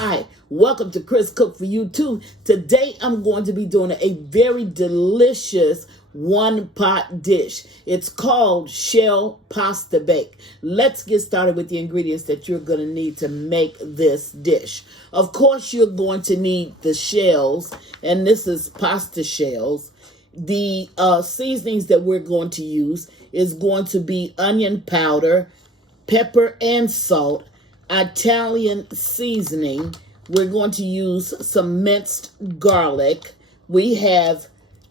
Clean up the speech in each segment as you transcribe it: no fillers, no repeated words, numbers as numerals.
Hi, welcome to Chris Cook for You Too. Today I'm going to be doing a very delicious one pot dish. It's called shell pasta bake. Let's get started with the ingredients that you're going to need to make this dish. Of course, you're going to need the shells, and this is pasta shells. The seasonings that we're going to use is going to be onion powder, pepper and salt, Italian seasoning. We're going to use some minced garlic. We have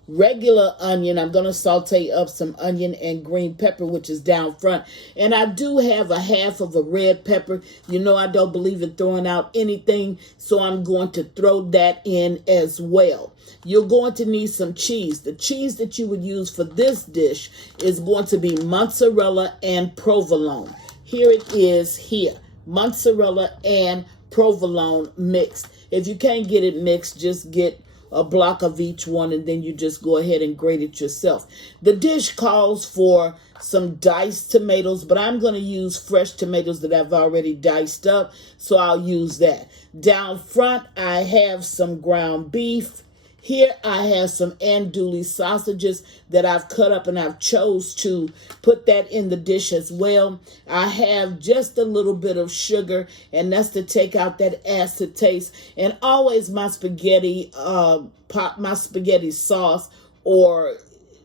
regular onion. I'm going to saute up some onion and green pepper, which is down front. And I do have a half of a red pepper. You know, I don't believe in throwing out anything, so I'm going to throw that in as well. You're going to need some cheese. The cheese that you would use for this dish is going to be mozzarella and provolone. Here it is here. Mozzarella and provolone mixed. If you can't get it mixed, just get a block of each one and then you just go ahead and grate it yourself. The dish calls for some diced tomatoes, but I'm going to use fresh tomatoes that I've already diced up, so I'll use that. Down front, I have some ground beef. Here I have some andouille sausages that I've cut up, and I've chose to put that in the dish as well. I have just a little bit of sugar, and that's to take out that acid taste. And always my spaghetti sauce or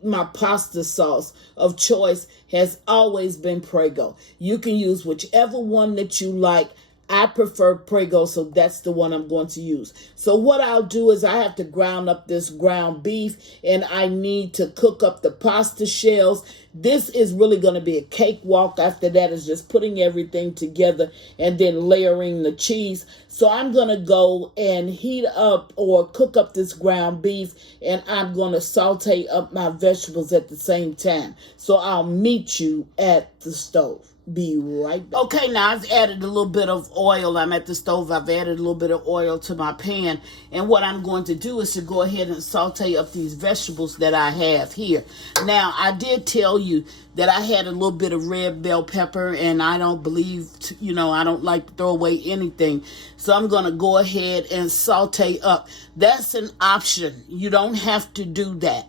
my pasta sauce of choice has always been Prego. You can use whichever one that you like. I prefer Prego, so that's the one I'm going to use. So what I'll do is I have to ground up this ground beef, and I need to cook up the pasta shells. This is really going to be a cakewalk. After that is just putting everything together and then layering the cheese. So I'm going to go and heat up or cook up this ground beef, and I'm going to saute up my vegetables at the same time. So I'll meet you at the stove. Be right back. Okay, now I've added a little bit of oil. I'm at the stove. I've added a little bit of oil to my pan. And what I'm going to do is to go ahead and saute up these vegetables that I have here. Now, I did tell you that I had a little bit of red bell pepper, and I don't believe, I don't like to throw away anything. So I'm going to go ahead and saute up. That's an option. You don't have to do that.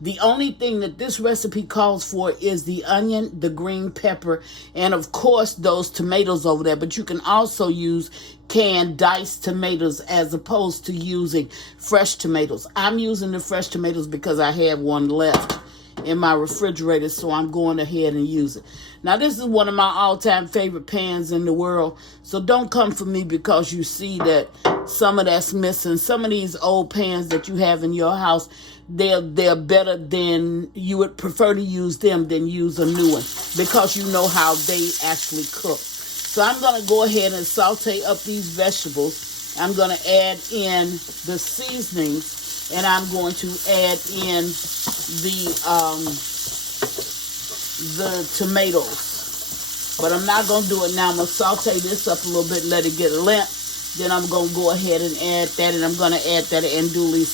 The only thing that this recipe calls for is the onion, the green pepper, and of course those tomatoes over there. But you can also use canned diced tomatoes as opposed to using fresh tomatoes. I'm using the fresh tomatoes because I have one left in my refrigerator, so I'm going ahead and use it. Now, this is one of my all-time favorite pans in the world, so don't come for me because you see that some of that's missing. Some of these old pans that you have in your house, they're better than, you would prefer to use them than use a new one because you know how they actually cook. So I'm going to go ahead and saute up these vegetables. I'm going to add in the seasonings, and I'm going to add in the tomatoes. But I'm not going to do it now. I'm going to saute this up a little bit and let it get limp. Then I'm going to go ahead and add that, and I'm going to add that andouille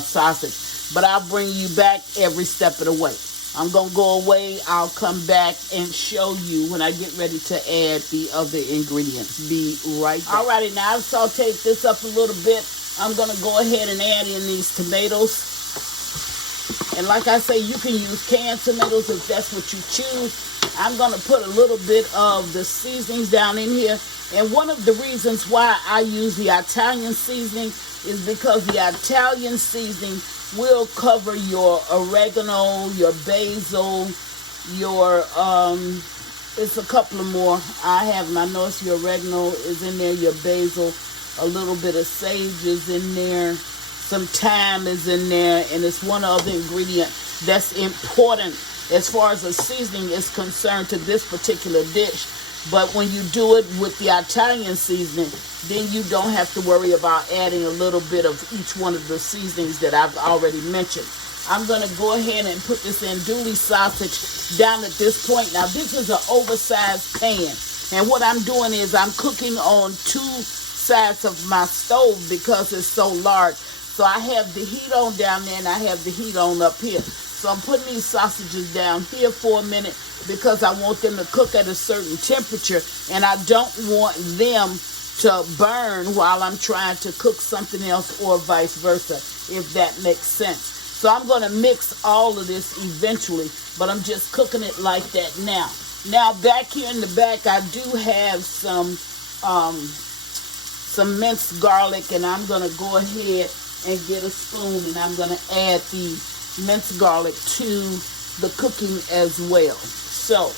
sausage. But I'll bring you back every step of the way. I'm going to go away. I'll come back and show you when I get ready to add the other ingredients. Be right back. Alrighty, now I've sauteed this up a little bit. I'm going to go ahead and add in these tomatoes. And like I say, you can use canned tomatoes if that's what you choose. I'm going to put a little bit of the seasonings down in here. And one of the reasons why I use the Italian seasoning is because the Italian seasoning will cover your oregano, your basil, your, it's a couple of more. I know it's your oregano is in there, your basil, a little bit of sage is in there, some thyme is in there, and it's one other ingredient that's important as far as the seasoning is concerned to this particular dish. But when you do it with the Italian seasoning, then you don't have to worry about adding a little bit of each one of the seasonings that I've already mentioned. I'm going to go ahead and put this andouille sausage down at this point. Now, this is an oversized pan. And what I'm doing is I'm cooking on two sides of my stove because it's so large. So I have the heat on down there and I have the heat on up here. So I'm putting these sausages down here for a minute because I want them to cook at a certain temperature, and I don't want them to burn while I'm trying to cook something else, or vice versa, if that makes sense. So I'm going to mix all of this eventually, but I'm just cooking it like that now. Now back here in the back, I do have some minced garlic, and I'm going to go ahead and get a spoon, and I'm going to add the minced garlic to the cooking as well. So,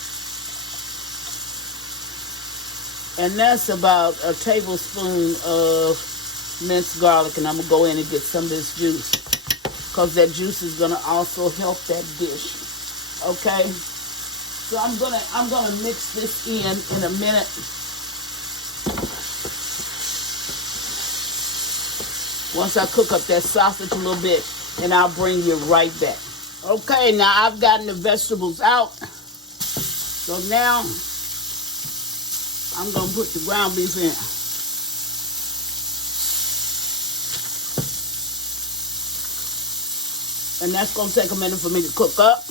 and that's about a tablespoon of minced garlic, and I'm going to go in and get some of this juice, because that juice is going to also help that dish. Okay? So I'm gonna mix this in a minute. Once I cook up that sausage a little bit, and I'll bring you right back. Okay, now I've gotten the vegetables out. So now I'm gonna put the ground beef in. And that's gonna take a minute for me to cook up.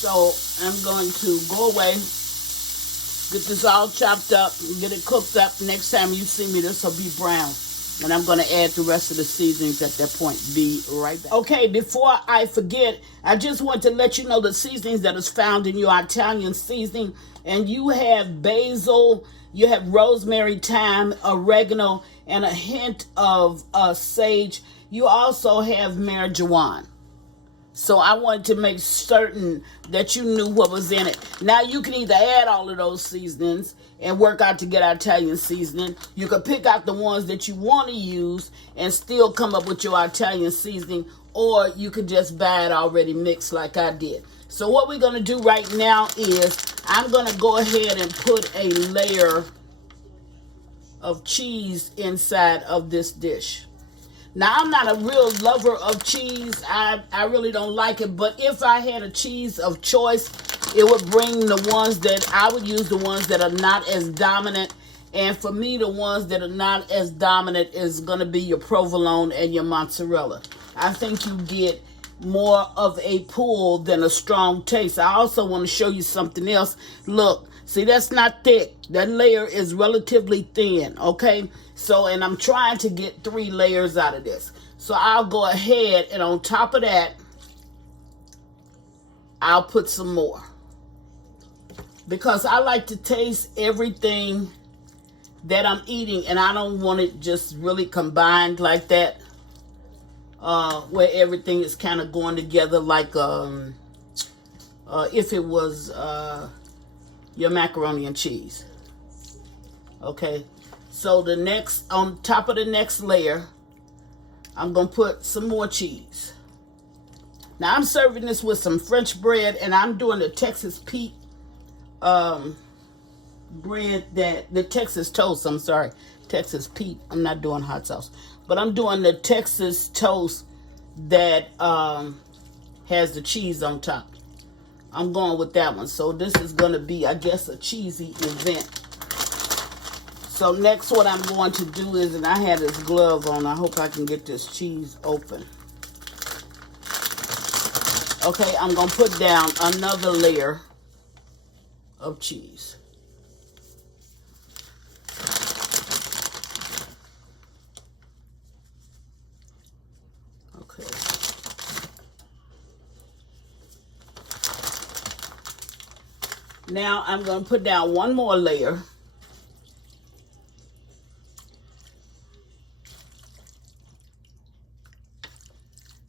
So I'm going to go away, get this all chopped up, and get it cooked up. Next time you see me, this will be brown. And I'm going to add the rest of the seasonings at that point. Be right back. Okay, before I forget, I just want to let you know the seasonings that is found in your Italian seasoning. And you have basil, you have rosemary, thyme, oregano, and a hint of sage. You also have marijuana. So I wanted to make certain that you knew what was in it. Now you can either add all of those seasonings and work out to get Italian seasoning. You can pick out the ones that you want to use and still come up with your Italian seasoning, or you could just buy it already mixed like I did. So what we're going to do right now is I'm going to go ahead and put a layer of cheese inside of this dish. Now, I'm not a real lover of cheese. I really don't like it. But if I had a cheese of choice, it would bring the ones that I would use, the ones that are not as dominant. And for me, the ones that are not as dominant is going to be your provolone and your mozzarella. I think you get more of a pull than a strong taste. I also want to show you something else. Look, see, that's not thick. That layer is relatively thin, okay? So, and I'm trying to get 3 layers out of this. So I'll go ahead, and on top of that, I'll put some more. Because I like to taste everything that I'm eating, and I don't want it just really combined like that, where everything is kind of going together like if it was your macaroni and cheese. Okay, so the next, on top of the next layer, I'm gonna put some more cheese. Now I'm serving this with some French bread, and I'm doing the Texas Pete bread, that the Texas toast, I'm sorry, Texas Pete. I'm not doing hot sauce, but I'm doing the Texas toast that has the cheese on top. I'm going with that one. So this is going to be, I guess, a cheesy event. So next what I'm going to do is, and I had this glove on, I hope I can get this cheese open. Okay, I'm going to put down another layer of cheese. Okay. Now I'm going to put down one more layer.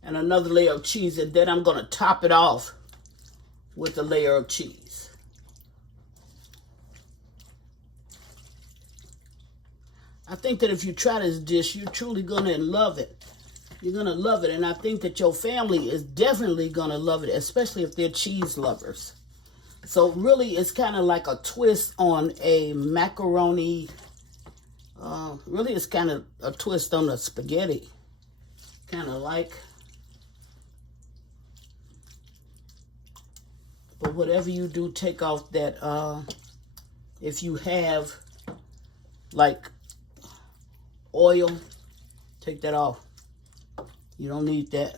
And another layer of cheese, and then I'm going to top it off with a layer of cheese. I think that if you try this dish, you're truly going to love it. You're going to love it, and I think that your family is definitely going to love it, especially if they're cheese lovers. So really, it's kind of like a twist on a macaroni. Really, it's kind of a twist on a spaghetti. Kind of like. But whatever you do, take off that, if you have, like, oil, take that off. You don't need that.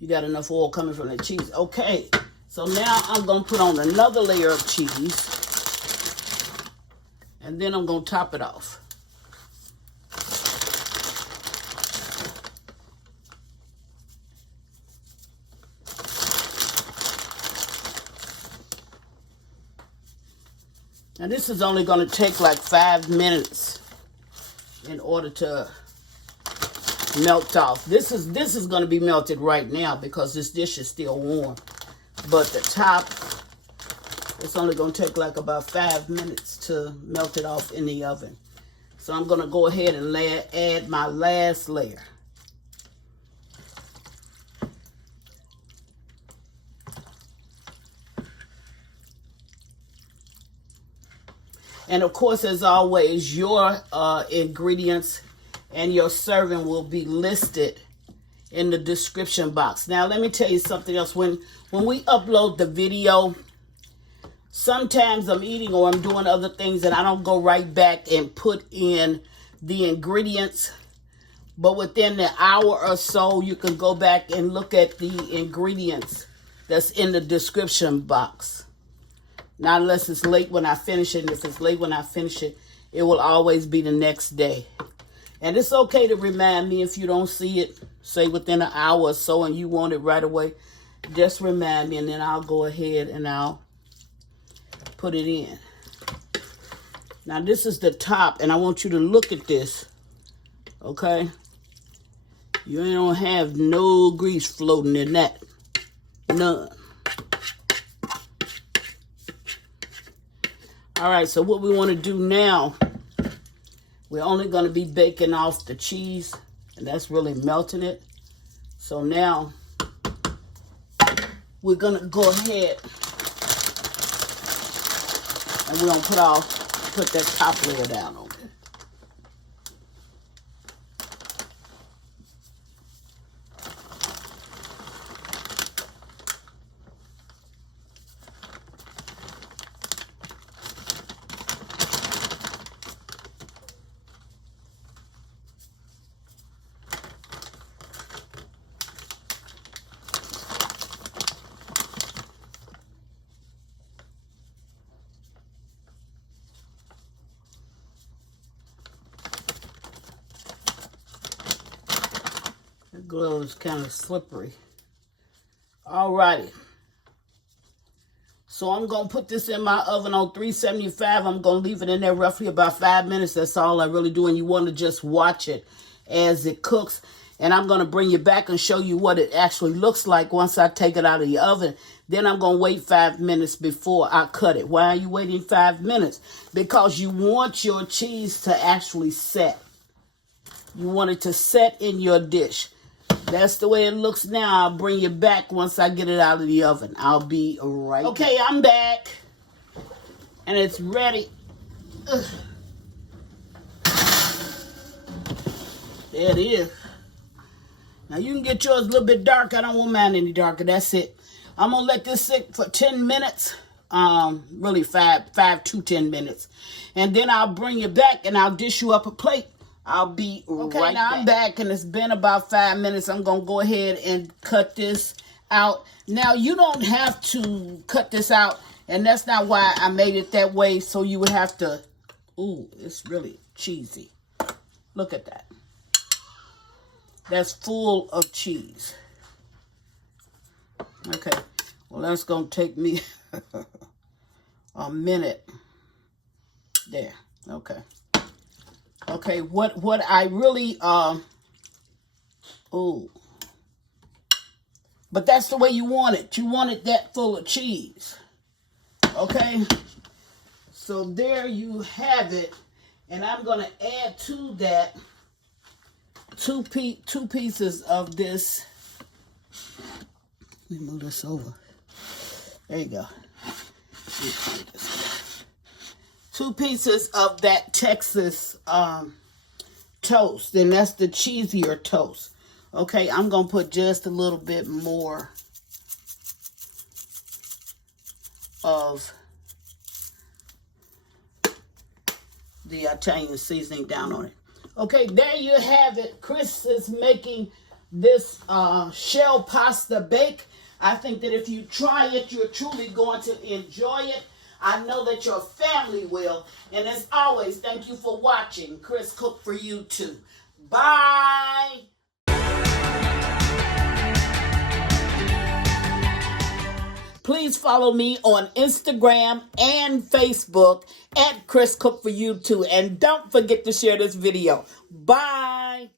You got enough oil coming from the cheese. Okay, so now I'm going to put on another layer of cheese. And then I'm going to top it off. Now this is only going to take like 5 minutes in order to melt off. This is going to be melted right now because this dish is still warm. But the top, it's only going to take like about 5 minutes to melt it off in the oven. So I'm going to go ahead and add my last layer. And of course, as always, your ingredients and your serving will be listed in the description box. Now, let me tell you something else. When we upload the video, sometimes I'm eating or I'm doing other things and I don't go right back and put in the ingredients. But within the hour or so, you can go back and look at the ingredients that's in the description box. Not unless it's late when I finish it. And if it's late when I finish it, it will always be the next day. And it's okay to remind me if you don't see it, say within an hour or so, and you want it right away. Just remind me, and then I'll go ahead and I'll put it in. Now, this is the top, and I want you to look at this, okay? You don't have no grease floating in that. None. All right, so what we want to do now, we're only going to be baking off the cheese, and that's really melting it. So now we're going to go ahead and we're going to put that top layer down on it. The glue is kind of slippery. Alrighty. So I'm going to put this in my oven on 375. I'm going to leave it in there roughly about 5 minutes. That's all I really do. And you want to just watch it as it cooks. And I'm going to bring you back and show you what it actually looks like once I take it out of the oven. Then I'm going to wait 5 minutes before I cut it. Why are you waiting 5 minutes? Because you want your cheese to actually set. You want it to set in your dish. That's the way it looks now. I'll bring you back once I get it out of the oven. I'll be right back. Okay, I'm back. And it's ready. Ugh. There it is. Now you can get yours a little bit dark. I don't want mine any darker. That's it. I'm going to let this sit for 10 minutes. Really 5 to 10 minutes. And then I'll bring you back and I'll dish you up a plate. I'll be right back. Okay, now I'm back and it's been about 5 minutes. I'm going to go ahead and cut this out. Now, you don't have to cut this out, and that's not why I made it that way, so you would have to... Ooh, it's really cheesy. Look at that. That's full of cheese. Okay, well, that's going to take me a minute. There, okay. Okay, what I really, ooh. But that's the way you want it. You want it that full of cheese. Okay? So there you have it. And I'm going to add to that two pieces of this. Let me move this over. There you go. 2 pieces of that Texas toast, and that's the cheesier toast. Okay, I'm going to put just a little bit more of the Italian seasoning down on it. Okay, there you have it. Chris is making this shell pasta bake. I think that if you try it, you're truly going to enjoy it. I know that your family will. And as always, thank you for watching. Chris Cook for you too. Bye. Please follow me on Instagram and Facebook at Chris Cook for you too. And don't forget to share this video. Bye.